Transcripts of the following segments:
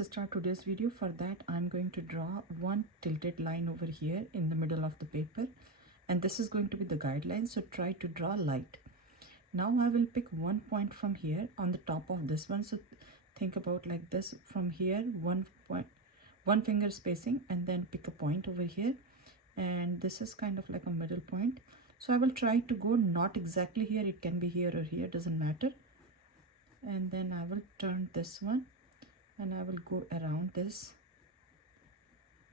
let's start today's video. For that, I'm going to draw one tilted line over here in the middle of the paper, and this is going to be the guideline, so try to draw light. Now I will pick one point from here on the top of this one, so think about like this. From here, 1 finger spacing, and then pick a point over here, and this is kind of like a middle point. So I will try to go not exactly here, it can be here or here, doesn't matter. And then I will turn this one and I will go around this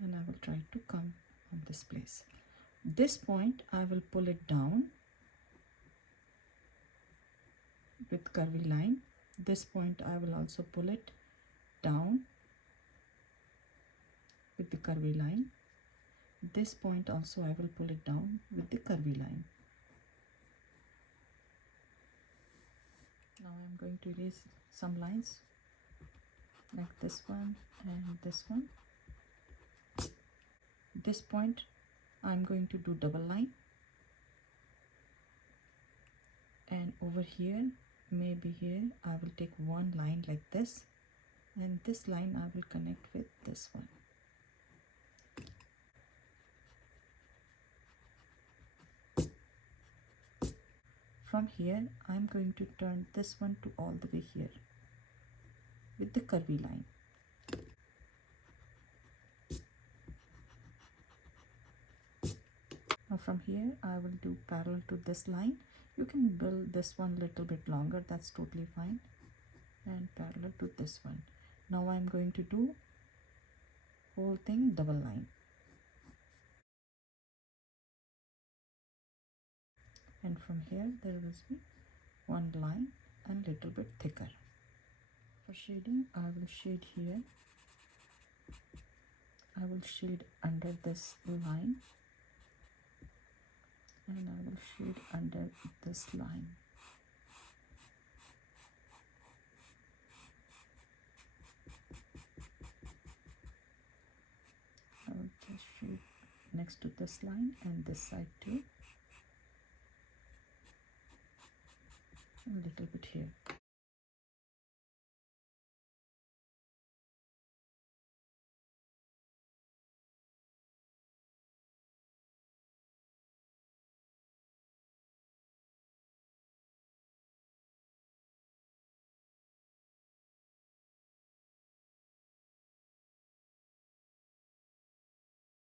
and I will try to come on this place. This point I will pull it down with curvy line. This point I will also pull it down with the curvy line. This point also I will pull it down with the curvy line. Now I'm going to erase some lines like this one and this one. This point I'm going to do double line, and over here, maybe here, I will take one line like this, and this line I will connect with this one. From here, I'm going to turn this one to all the way here with the curvy line. Now from here, I will do parallel to this line. You can build this one little bit longer, that's totally fine. And parallel to this one. Now I'm going to do whole thing double line. And from here, there will be one line and little bit thicker. For shading, I will shade here. I will shade under this line, and I will shade under this line. I will just shade next to this line and this side too. A little bit here.